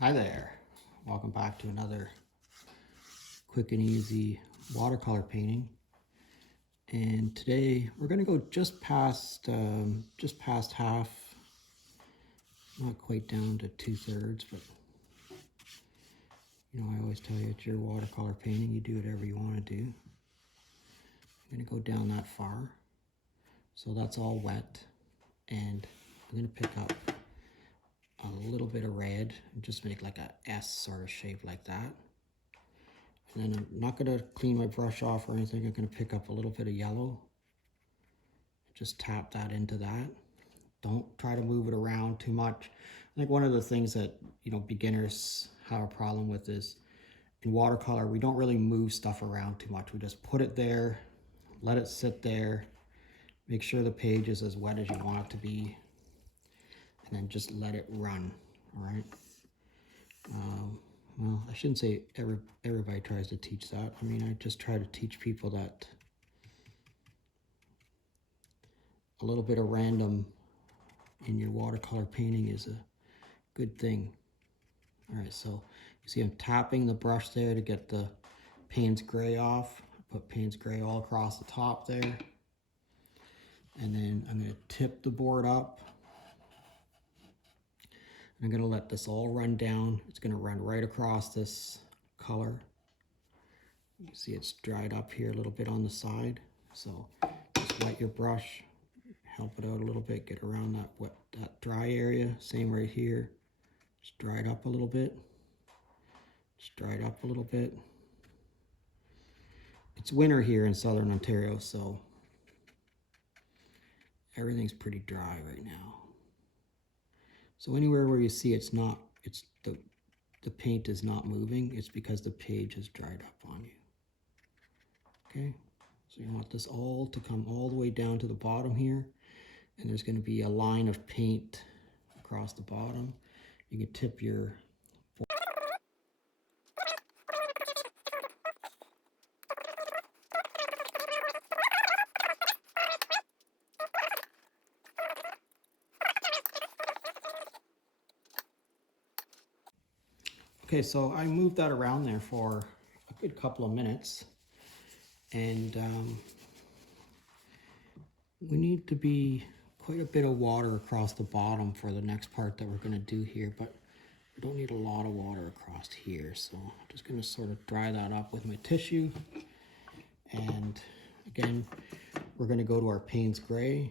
Hi there, welcome back to another quick and easy watercolor painting. And today we're going to go just past half, not quite down to 2/3, but you know, I always tell you it's your watercolor painting, you do whatever you want to do. I'm going to go down that far, so that's all wet, and I'm going to pick up a little bit of red and just make like a S sort of shape like that. And then I'm not going to clean my brush off or anything. I'm going to pick up a little bit of yellow. Just tap that into that. Don't try to move it around too much. I think one of the things that, you know, beginners have a problem with is in watercolor, we don't really move stuff around too much. We just put it there, let it sit there, make sure the page is as wet as you want it to be, and then just let it run, all right? Well, I shouldn't say everybody tries to teach that. I mean, I just try to teach people that a little bit of random in your watercolor painting is a good thing. All right, so you see I'm tapping the brush there to get the Payne's gray off. I put Payne's gray all across the top there. And then I'm going to tip the board up. I'm going to let this all run down. It's going to run right across this color. You see it's dried up here a little bit on the side. So just wet your brush, help it out a little bit, get around that dry area. Same right here. Just dry it up a little bit. Just dry it up a little bit. It's winter here in southern Ontario, so everything's pretty dry right now. So anywhere where you see it's the paint is not moving, it's because the page has dried up on you. Okay, so you want this all to come all the way down to the bottom here, and there's going to be a line of paint across the bottom. You can tip your Okay, so I moved that around there for a good couple of minutes, and we need to be quite a bit of water across the bottom for the next part that we're going to do here, but we don't need a lot of water across here, so I'm just going to sort of dry that up with my tissue. And again, we're going to go to our Payne's gray,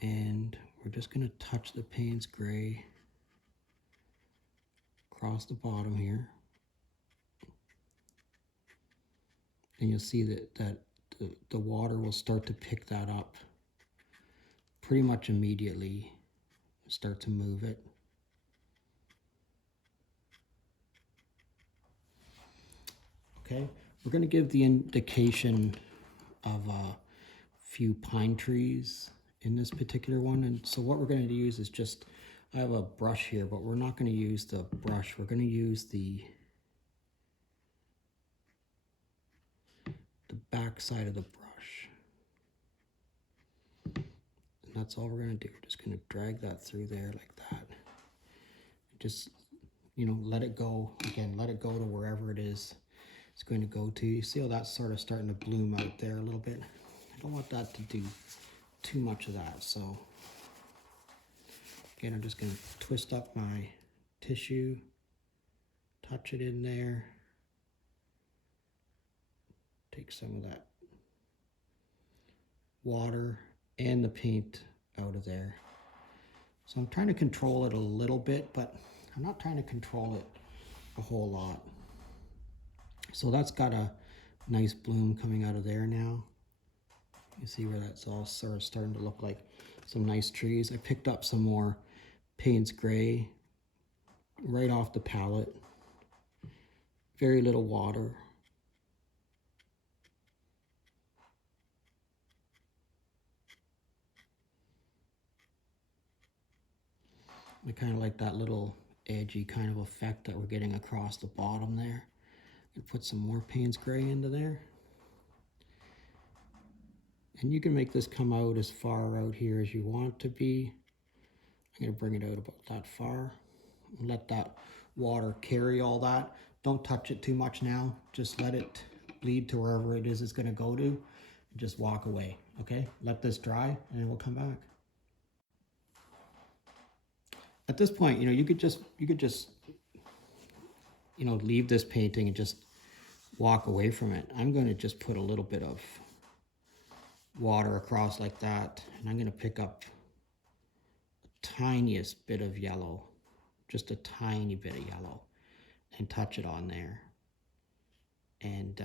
and we're just going to touch the Payne's gray across the bottom here, and you'll see that the water will start to pick that up pretty much immediately. Start to move it. Okay, we're going to give the indication of a few pine trees in this particular one, and so what we're going to use is just, I have a brush here, but we're not going to use the brush. We're going to use the back side of the brush. And that's all we're going to do. We're just going to drag that through there like that. Just, you know, let it go. Again, let it go to wherever it is it's going to go to. You see how that's sort of starting to bloom out there a little bit? I don't want that to do too much of that. So again, I'm just going to twist up my tissue, touch it in there, take some of that water and the paint out of there. So I'm trying to control it a little bit, but I'm not trying to control it a whole lot. So that's got a nice bloom coming out of there now. You see where that's all sort of starting to look like some nice trees. I picked up some more Payne's gray right off the palette. Very little water. I kind of like that little edgy kind of effect that we're getting across the bottom there. And put some more Payne's gray into there. And you can make this come out as far out here as you want it to be. I'm going to bring it out about that far. Let that water carry all that. Don't touch it too much now. Just let it bleed to wherever it is it's going to go to. And just walk away, okay? Let this dry and then we'll come back. At this point, you could just leave this painting and just walk away from it. I'm going to just put a little bit of water across like that, and I'm going to pick up the tiniest bit of yellow, just a tiny bit of yellow, and touch it on there, and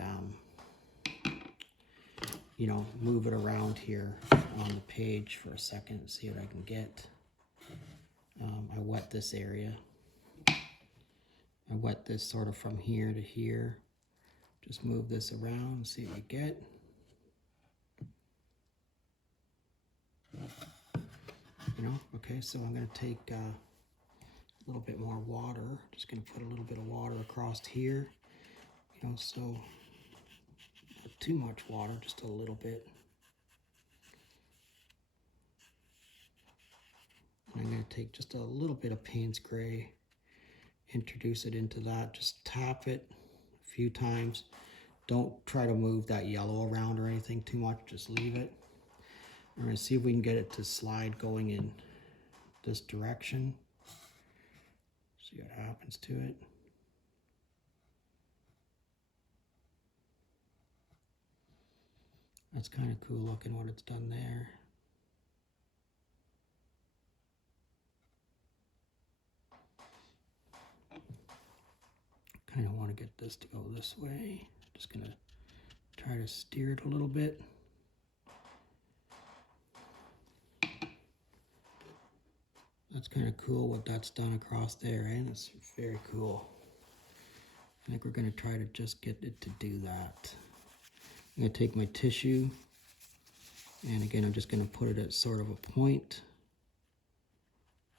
move it around here on the page for a second and see what I can get. I wet this area. I wet this sort of from here to here. Just move this around and see what you get. Okay, so I'm going to take a little bit more water. Just going to put a little bit of water across here. So not too much water, just a little bit. And I'm going to take just a little bit of Payne's gray, introduce it into that. Just tap it a few times. Don't try to move that yellow around or anything too much. Just leave it. We're going to see if we can get it to slide going in this direction. See what happens to it. That's kind of cool looking what it's done there. Kind of want to get this to go this way. Just going to try to steer it a little bit. That's kind of cool what that's done across there, eh? That's very cool. I think we're going to try to just get it to do that. I'm going to take my tissue, and again, I'm just going to put it at sort of a point.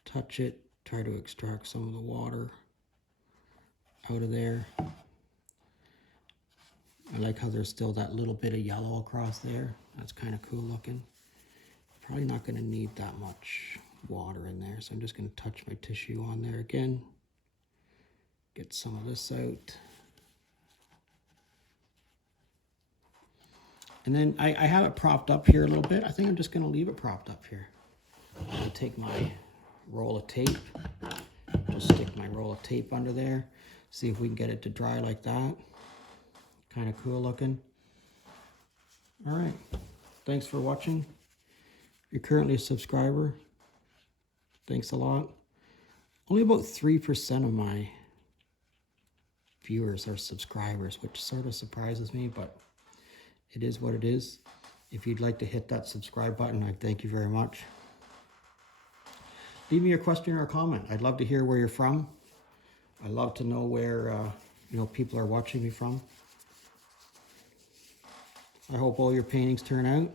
Touch it, try to extract some of the water out of there. I like how there's still that little bit of yellow across there. That's kind of cool looking. Probably not going to need that much water in there, so I'm just going to touch my tissue on there again. Get some of this out. And then I have it propped up here a little bit. I think I'm just going to leave it propped up here. I'm going to take my roll of tape, just stick my roll of tape under there, see if we can get it to dry like that. Kind of cool looking. All right, thanks for watching. If you're currently a subscriber, thanks a lot. Only about 3% of my viewers are subscribers, which sort of surprises me, but it is what it is. If you'd like to hit that subscribe button, I thank you very much. Leave me a question or a comment. I'd love to hear where you're from. I'd love to know where people are watching me from. I hope all your paintings turn out.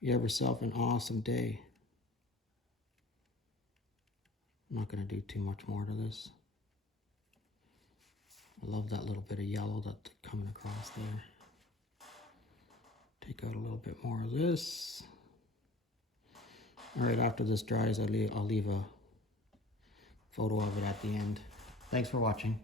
You have yourself an awesome day. I'm not going to do too much more to this. I love that little bit of yellow that's coming across there. Take out a little bit more of this. All right, after this dries, I'll leave a photo of it at the end. Thanks for watching.